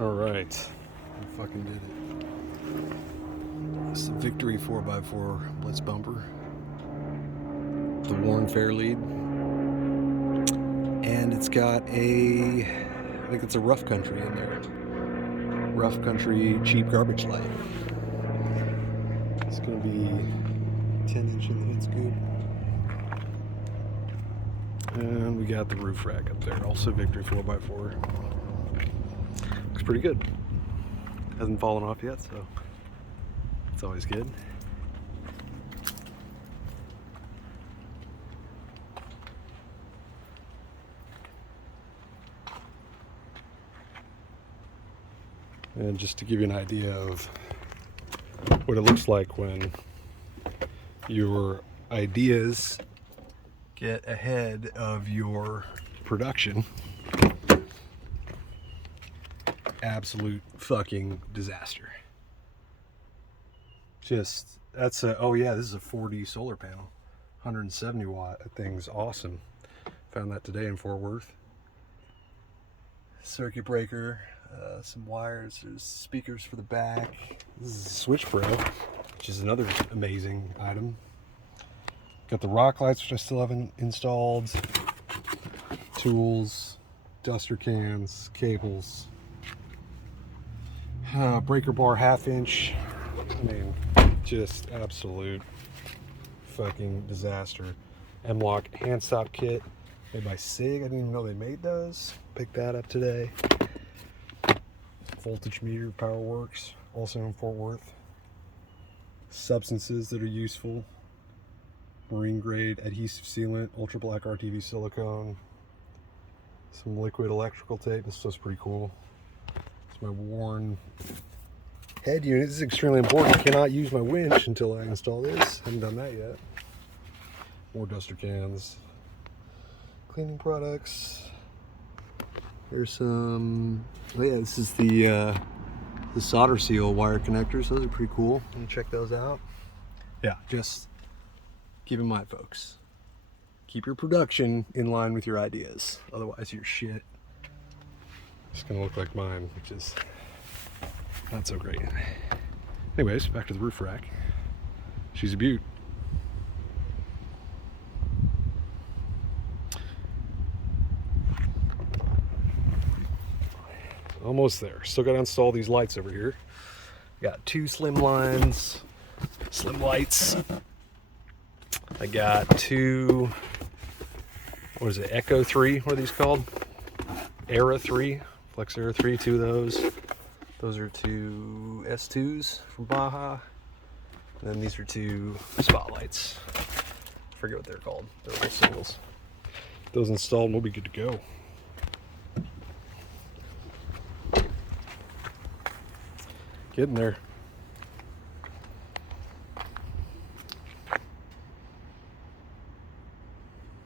Alright, I fucking did it. It's the Victory 4x4 Blitz bumper, the worn fair lead, and it's got I think it's a rough country in there. Rough country cheap garbage light. It's going to be 10-inch in the hood scoop. And we got the roof rack up there, also Victory 4x4. Looks pretty good. Hasn't fallen off yet, so it's always good. And just to give you an idea of what it looks like when your ideas get ahead of your production, absolute fucking disaster. Just, that's a, oh yeah, this is a 4D solar panel, 170 watt. That thing's awesome. Found that today in Fort Worth. Circuit breaker, some wires, there's speakers for the back. This is a Switch Pro, which is another amazing item. Got the rock lights, which I still haven't installed. Tools, duster cans, cables. Breaker bar 1/2 inch. I mean, just absolute fucking disaster. M-Lock hand stop kit made by SIG. I didn't even know they made those. Picked that up today. Voltage meter, Power Works, also in Fort Worth. Substances that are useful. Marine grade adhesive sealant, ultra black RTV silicone. Some liquid electrical tape. This stuff's pretty cool. It's my worn head unit. This is extremely important. I cannot use my winch until I install this. Haven't done that yet. More duster cans. Cleaning products. There's some, oh yeah, this is the solder seal wire connectors. Those are pretty cool. I'm gonna check those out. Yeah, just keep in mind, folks. Keep your production in line with your ideas. Otherwise, your shit is gonna look like mine, which is not so great. Anyways, back to the roof rack. She's a beaut. Almost there. Still got to install these lights over here. Got 2 slim lights. I got 2, what is it, Echo 3, what are these called? Era 3, Flex Era 3, 2 of those. Those are 2 S2s from Baja. And then these are 2 spotlights. I forget what they're called. They're all singles. Those installed and we'll be good to go. Getting there.